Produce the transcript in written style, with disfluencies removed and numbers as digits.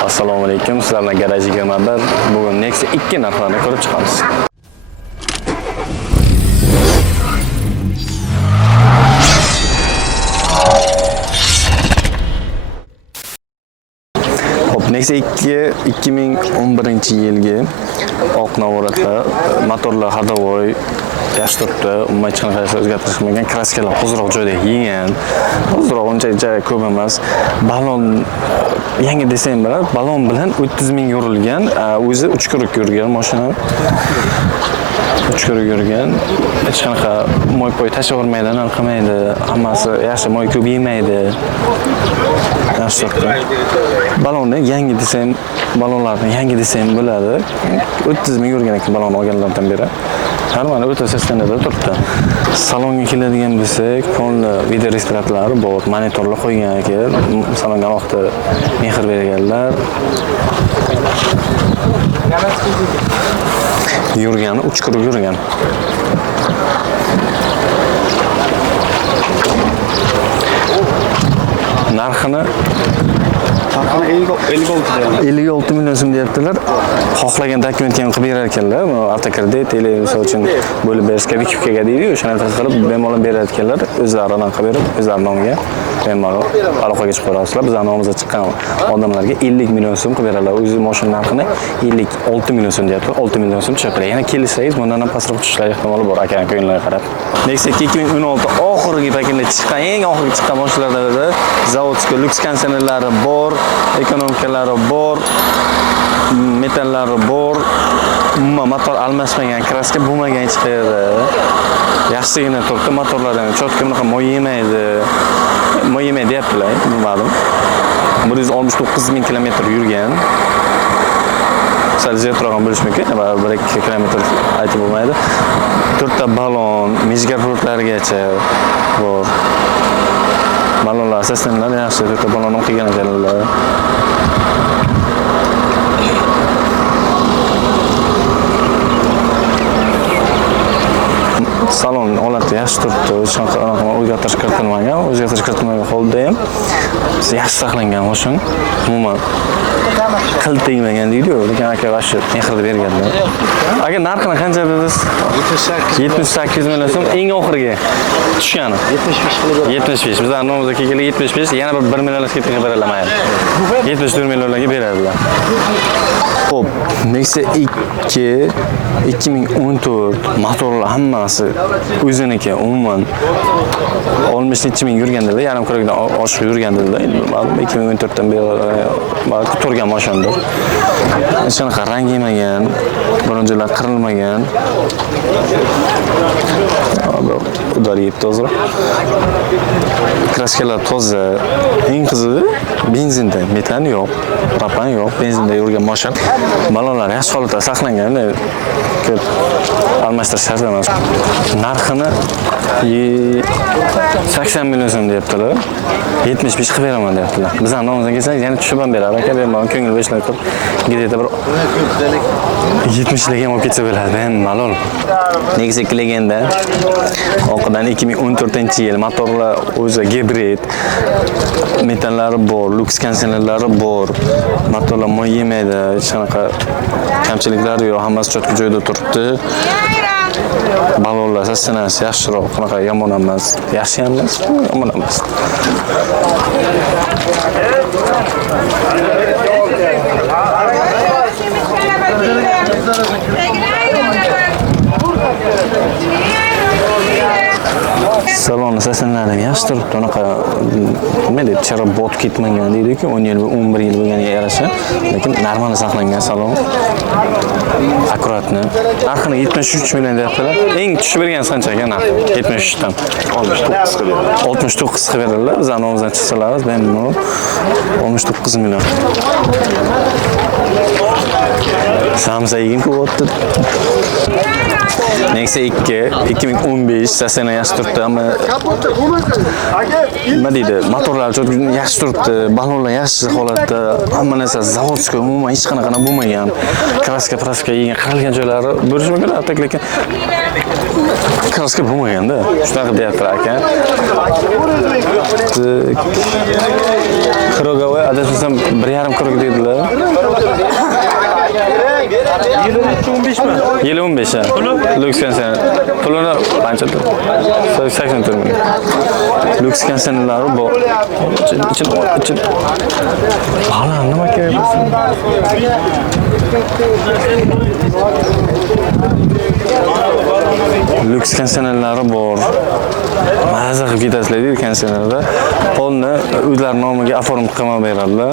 Assalomu alaykum. Sizlar bilan Garaj 21. Bugun Nexia 2 narxlarini ko'rib chiqamiz. Hop, Nexia 2 2011-yilgi oq navoratda motorlar hadovoy yaxshi turibdi. Umuman hech qanaqa o'zgartirishmagan, kraskalar ozroq joyda yegan. Ozroq uncha joy ko'p emas. Balon yangi desam bo'ladi. Balon bilan 30 ming yurilgan, o'zi 3 kuruq yurgan mashina. 3 kuruq yurgan. Hech qanaqa moy-poy tashavermaydi, qilmaydi. Hammasi yaxshi, moy ko'p yemaydi. Yaxshi turibdi. Balonni yangi desam, balonlarni yangi desam bo'ladi. 30 ming yurgan ekan balon olganlardan beri. Har mana o'ta sistemada turibdi. Salonga keladigan bo'lsak, polni video respiratorlari bor, monitorlar qo'ygan ekan. Salonga alohida mehr berganlar. Yurgani 3 kuruq yurgan. Narxini 56 million so'm deyaptilar. Xohlagan dokumentga ham qilib berar ekanlar. Avtokredit, misol uchun bo'lib berishga Wikipedia'ga deydi, o'shani qilib bemalol berar ekanlar. O'zlaridan qilib berib, o'zlarining nomiga bemalol aloqaga chiqib qo'yasizlar. Bizning nomimizga chiqqan odamlarga 50 million so'm qilib beradilar. O'zi mashina narxini 56 million so'm deyapti. 6 million so'm tushib qo'yadi. Yana kelsangiz, bundan ham pastroq tushishlar ehtimoli bor aka ko'ngillarga qarab. Nexia 2016 oxirgi paketda chiqqan, eng oxirgi chiqqan mashinalarda zavodskiy lyuks konditsionerlari bor, ekonomikalari bor, metallari bor. Umuman motor almashmagan, kraska bo'lmagan hech qayerda. Yaxshigina turibdi, motorlari cho'tka bunaqa moy yemaydi. Moy yemaydi deyaptilar, ma'lum. 169 ming kilometr yurgan. Sal ziyodroq ham bo'lishi mumkin, 1-2 kilometr aytib bo'lmaydi. 4 ta balon, mijgar bulutlargacha bor. Balonlar sistemlari yaxshi, 4 ta balon o'qigan ekanlar. Salon holati yaxshi turibdi, hech qanaqa o'zgartirish kiritilmagan, o'zgartirish kiritilmagan holda ham yaxshi saqlangan mashina. Umuman qil tegmagan deydi-ku, lekin aka vashi mehrda berganlar. Aka narxini qancha dedingiz? 78 million so'm eng oxirgi tushgani. 75. Bizlar nomimizga kelgan 75, yana bir 1 millionga ketib beralamaydi. 74 millionlarga beradilar. Hop, Nexia 2 2014 motorlar hammasi o'ziniki, umuman 60 ming yurgandilar, yarim kurakdan oshiq yurgandilar. Ma'lum 2014 dan beri turgan mashinadir. Hech qanaqa rang yemagan, birinchilar qirilmagan. Udar yetdi hozir. Kraskalar toza. Eng qizig'i benzinda, metan yo'q, propan yo'q, benzinda yurgan mashina. Balonlar yaxshi holatda saqlangan, ko'p almashtirish shart emas. Narxini 80 million so'm deyaptilar. 75 qilib beraman deyaptilar. Bizning nomimizdan kelsangiz, yana tushib ham berar aka, men ko'ngil beshlab turib, gideta bir 70 lik ham olib ketsa bo'ladi, men malol. Nexia Legenda oqidan 2014-yil, motorlar o'zi gibrid, metallari bor, lyuks konditsionerlari bor, motorlar moy yemaydi, hech qanaqa kamchiliklari yo'q, hammasi cho'tka joyida turibdi. Balonlar sistemasi yaxshiroq, qanaqa yomon emas, yaxshi ham emas, yomon emas. Salon sistemlari yaxshi turibdi, unaqa nima deydi, charab botib ketmagan deydi-ku, 10 yil, 11 yil bo'lganiga yarasha, lekin normal saqlangan salon. Akkuratni. Narxini 73 million deyaptilar. Eng tushib bergan qancha ekan narx? 73 dan 69 qilib beradilar. Biz nomimizdan chiqsalarimiz, men 69 million. Samsung ko'pdi. Nexia 2 2015 sasena yaxshi turibdi, ammo nima deydi, motorlar yaxshi turibdi, balonlar yaxshi holatda, hamma narsa zavodskiy, umuman hech qanaqa bo'lmagan. Kraska yegan, qirilgan joylari bo'lishi mumkin, lekin kraska bo'lmaganda. Shunaqa deyaptilar aka. Kiroga va adashmasam 1,5 kirog dedilar. Yili 15 mi? Yili 15 ha. Lux kanser. Pulini qanchadir? 84 ming. Lux kanserlari bor. İçin. Hala nima kerak bo'lsin? Lux kanserlari bor. Maza qilib ketasizlar deydi kanserlarda. Polni o'zlari nomiga oform qilib beradilar.